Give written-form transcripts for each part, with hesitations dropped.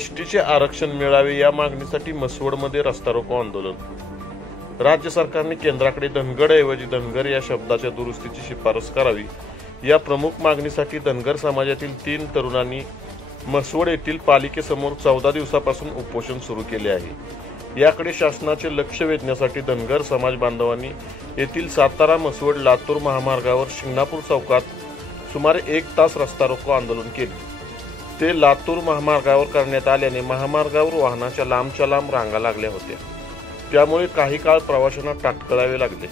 एसटीचे आरक्षण मिळावे या मागणीसाठी म्हसवडमध्ये रस्ता रोको आंदोलन। राज्य सरकारने केंद्राकडे धनगरऐवजी धनगर या शब्दाच्या दुरुस्तीची शिफारस करावी या प्रमुख मागणीसाठी धनगर समाजातील 3 तरुणांनी म्हसवड येथील पालिकेसमोर 14 दिवसापासून उपोषण सुरू केले आहे। याकडे शासनाचे लक्ष वेधण्यासाठी धनगर समाज बांधवांनी येथील सातारा म्हसवड लातूर महामार्गावर शिंगणापूर चौकात सुमारे 1 तास रस्ता रोको आंदोलन केले। ते लातूर महामार्गावर करण्यात आल्याने महामार्गावर वाहनाच्या लांबच्या लांब रांगा लागल्या होत्या, त्यामुळे काही काळ प्रवाशांना ताटकळावे लागले।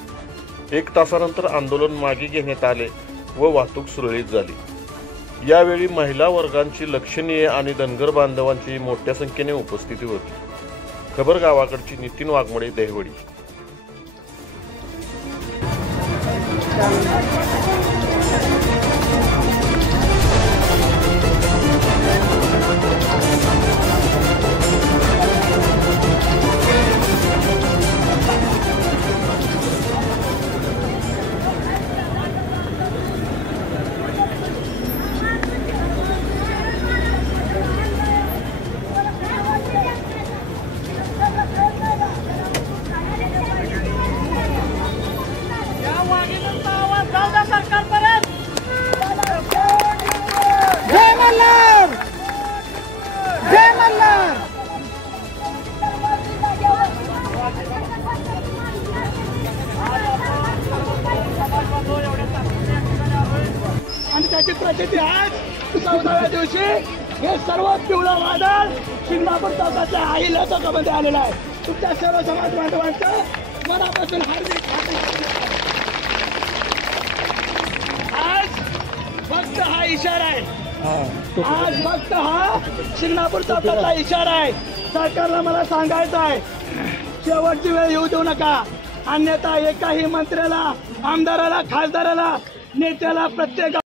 1 तासानंतर आंदोलन मागे घेण्यात आले व वाहतूक सुरळीत झाली। यावेळी महिला वर्गांची लक्षणीय आणि धनगर बांधवांची मोठ्या संख्येने उपस्थिती होती। खबर गावाकडची नितीन वाघमोडे, देहवडी। आणि त्याची प्रचिती आज 14व्या दिवशी हे सर्वात पिवळा वादळ शिंगणापूर चौकातल्या आईला चौकामध्ये आलेला आहे। तुमच्या सर्व समाज बांधवांचं मनापासून हार्दिक आज फक्त हा इशारा आहे, आज फक्त हा शिंगणापूर चौकातला इशारा आहे। सरकारला मला सांगायचं आहे, शेवटची वेळ येऊ देऊ नका, अन्यथा एकाही मंत्र्याला, आमदाराला, खासदाराला, नेत्याला, प्रत्येक